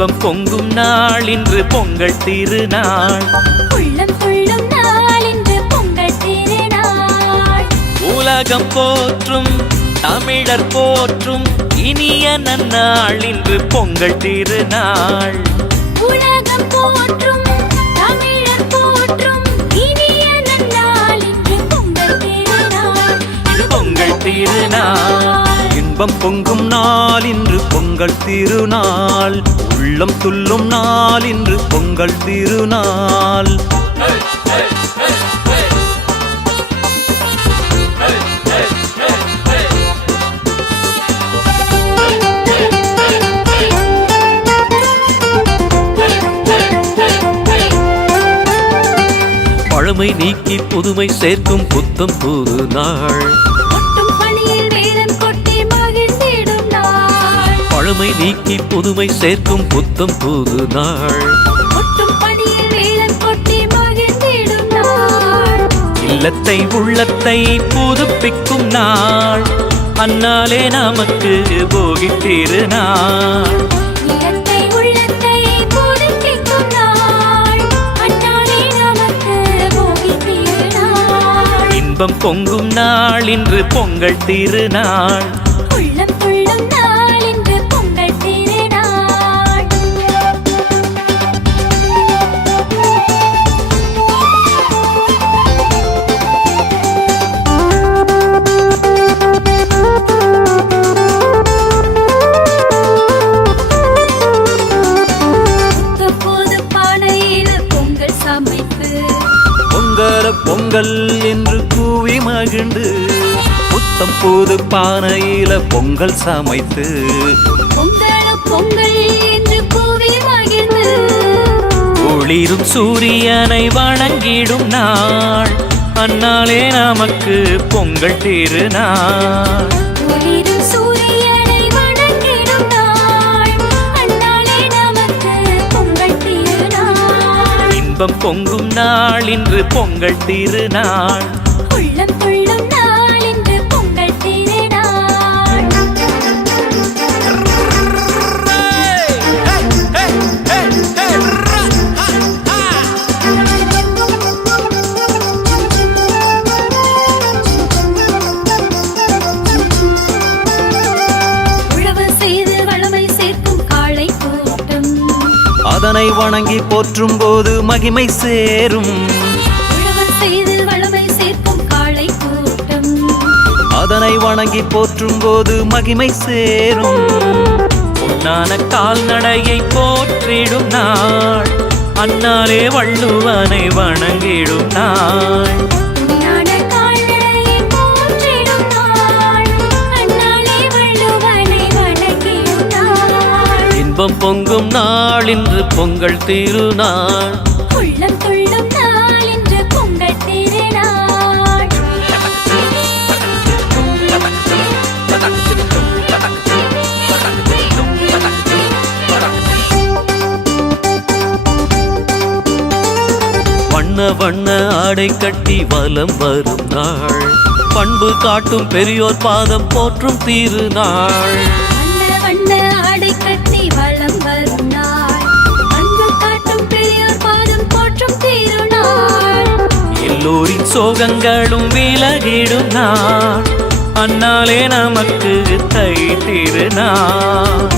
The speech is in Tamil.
இன்பம் பொங்கும் நாள் இன்று பொங்கல் திருநாள். உள்ளம் துள்ளும் நாள் இன்று பொங்கல் திருநாள். உலகம் போற்றும் தமிழர் போற்றும் இனிய நன்னாள் இன்று பொங்கல் திருநாள். உலகம் போற்றும் தமிழர் போற்றும் இனிய நன்னாள் இன்று பொங்கல் திருநாள். பொங்கல் திருநாள். இன்பம் பொங்கும் நாள் இன்று பொங்கல் திருநாள். உள்ளம் துள்ளும் நாள் இன்று பொங்கல் திருநாள். பழமை நீக்கி புதுமை சேர்க்கும் புத்தம் புது நாள். பழமை நீக்கி புதுமை சேர்க்கும் புத்தம் புது நாள். இல்லத்தை உள்ளத்தை புதுப்பிக்கும் நாள். அந்நாளே நமக்கு போகி திருநாள். இன்பம் பொங்கும் நாள் இன்று பொங்கல் திருநாள். உள்ளம் துள்ளும் நாள் இன்று பொங்கல் திருநாள். புது பானையில் பொங்கல் சமைத்து பொங்கல பொங்கல் என்று கூவி மகிழ்ந்து புத்தம் புது பானையில பொங்கல் சமைத்து பொங்கல பொங்கல் என்று கூவி மகிழ்ந்து ஒளிரும் சூரியனை வணங்கிடும் நாள். அந்நாளே நமக்கு பொங்கல் திருநாள். ஒளிரும் சூரியனை வணங்கிடும் நாள். அந்நாளே நமக்கு பொங்கல் திருநாள். இன்பம் பொங்கும் நாள் இன்று பொங்கல் திருநாள். உள்ளம் துள்ளும் நாள் இன்று பொங்கல் திருநாள். உழவு செய்து வளமை சேர்க்கும் காளை கூட்டம். அதனை வணங்கி போற்றும் போது மகிமை சேரும். உழவு செய்து வளமை சேர்க்கும் காளை கூட்டம். அதனை வணங்கி போற்றும் போது மகிமை சேரும். பொன்னான கால்நடையை போற்றிடும் நாள். அந்நாளே வள்ளுவனை வணங்கிடும் நாள். பொன்னான கால்நடையை போற்றிடும் நாள். அந்நாளே வள்ளுவனை வணங்கிடும் நாள். இன்பம் பொங்கும் நாள் இன்று பொங்கல் திருநாள். உள்ளம் துள்ளும் நாள் இன்று பொங்கல் திருநாள். வண்ண வண்ண ஆடை கட்டி வலம் வரும் நாள். பண்பு காட்டும் பெரியோர் பாதம் போற்றும் திருநாள். வண்ண வண்ண ஆடை கட்டி வலம் வரும் நாள். அன்பு காட்டும் பெரியோர் பாதம் போற்றும் திருநாள். எல்லோரின் சோகங்களும் விலகிடும் நாள். அந்நாளே நமக்கு தை திருநாள்.